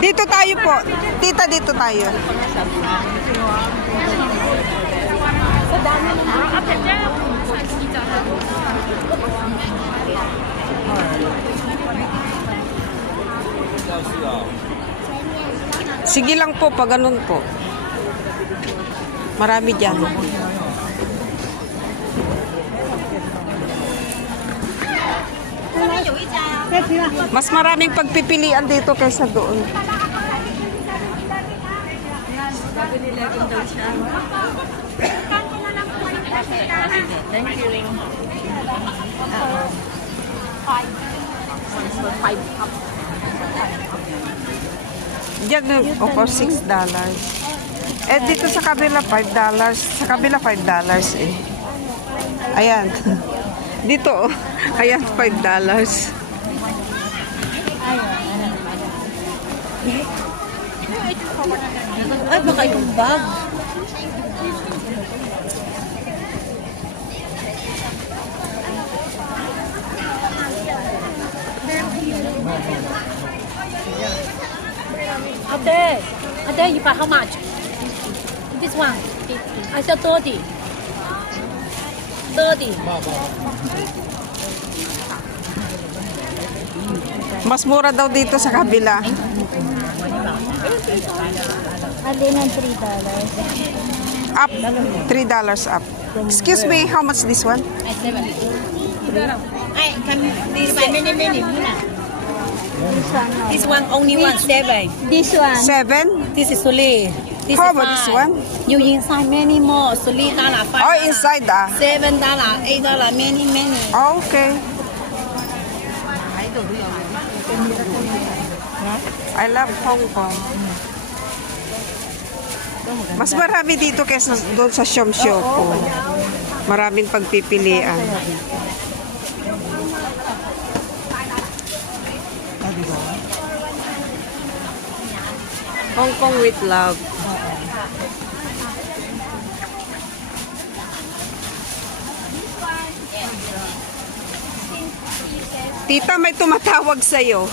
Dito tayo po. Tita, dito tayo. Sige lang po, pag ganun po. Marami dyan. Mas maraming pagpipilian dito kaysa doon. Thank you. Diyan, opo, $6. Eh, dito sa kabila, $5. Sa kabila, $5 eh. Ayan. Dito, oh. Ayan, $5. Ay, baka yung bag. Ate, you buy how much? This one. I said 30. 30. Mas mura daw dito sa kabila. Ate ng $3. Up. $3 up. Excuse me, how much this one? I 7. Ay, can this buy many. This one, how? This one only one 7. This one. 7? This is Suli. This How is about this 5. one? You inside many more. Suli $5. Oh, inside ah. $7, $8, many. Okay. I love Hong Kong. Mas marami dito kaysa doon sa Shomshopo. Maraming pagpipilian. Hong Kong with love. Tita, may tumatawag sa'yo.